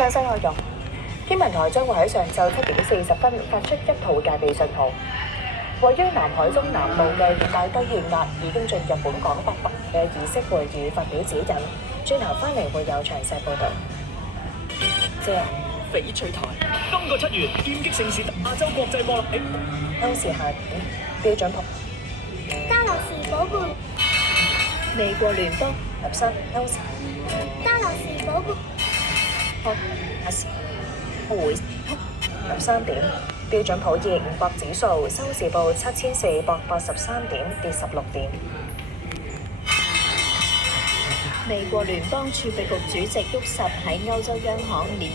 詳細內容，天文台將會喺上晝7:40發出一號戒備信號。位於南海中南部嘅熱帶低氣壓已經進入本港北部嘅議息會議發表指引。轉頭翻嚟會有詳細報導。翡翠台今個7月劍擊盛事亞洲國際博覽會，休時下點標準普。加勒士寶貝，美國聯邦入室休時。加勒士寶貝，會入3點。標準普爾500指數收市報7483點，跌16點。美國聯邦儲備局主席沃什喺歐洲央行年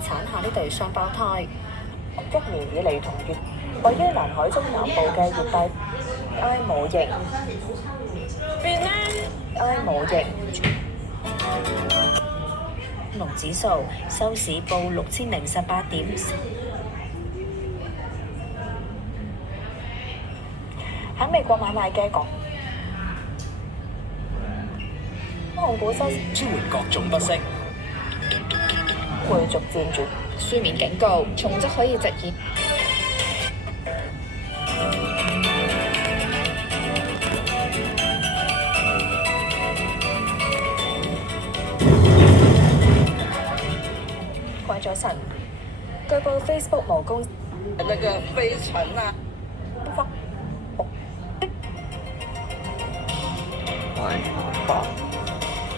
產下呢對雙胞胎。1年以嚟同月位於南海中南部嘅熱帶埃姆型龍指數收市報6018點。喺美國買賣嘅港控股收支援各種不適，會逐漸轉書面警告，重則可以直接。關咗神，據報 Facebook 無公那個飛塵啊！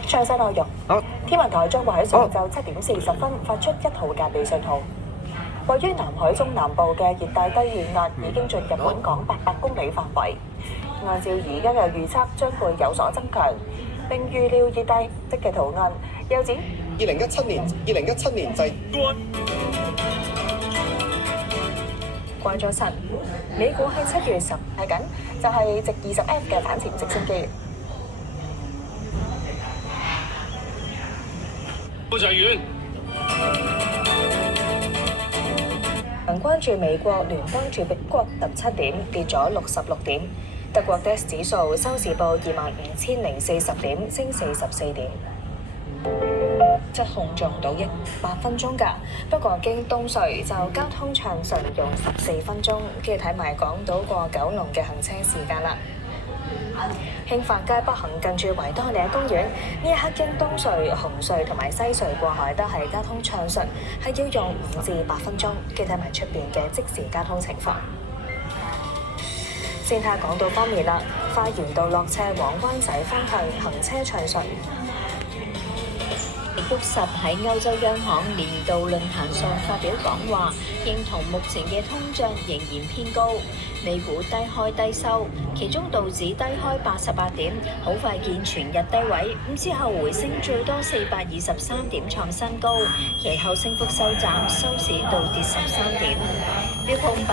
詳細內容，天文台將會喺上晝7:40發出一號戒備信號。位於南海中南部嘅熱帶低氣壓已經進入本港800公里範圍，按照而家嘅預測將會有所增強，並預料熱帶式嘅圖案又展2017年制。關咗神，美股喺7月10係緊，就係值20F 嘅反潛直升機。高才遠，關注美國聯邦儲備局17點，跌咗66點。德國 DAX 指數收市報25040點，升44點。質控撞到8分鐘㗎，不過經東隧就交通暢順用14分鐘，跟住睇埋港島過九龍嘅行車時間啦。興發街北行近住維多利亞公園，呢一刻經東隧、紅隧同埋西隧過海都係交通暢順，係要用5至8分鐘，跟住睇埋出邊嘅即時交通情況。先睇下港島方面啦，花園道落車往灣仔方向行車暢順。沃什喺歐洲央行年度論壇上發表講話，認同目前嘅通脹仍然偏高，美股低開低收，其中道指低開88點，好快見全日低位，咁之後回升最多423點創新高，其後升幅收窄，收市倒跌13點。標普500